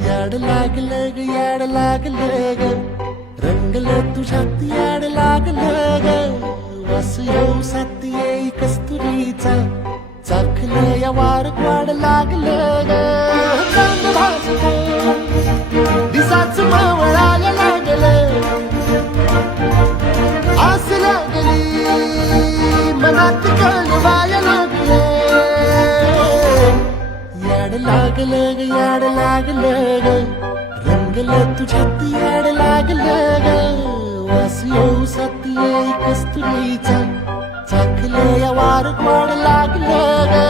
याड लागलं ग याड लागलं ग रंगलं तुझ्यात याड लागलं ग वास येऊ साथ येई कस्तुरीचा चाखलं या वार वाड लागलं ग चांद भासलं दिसाच मावळायला लागलं आस लागली मनात कळवायला लागलं याड लागलं ग याड लागलं ग रंगलं तुझ्यात याड लागलं ग वास येऊ साथ येई कस्तुरीचा चाखलं या वार वाड लागलं ग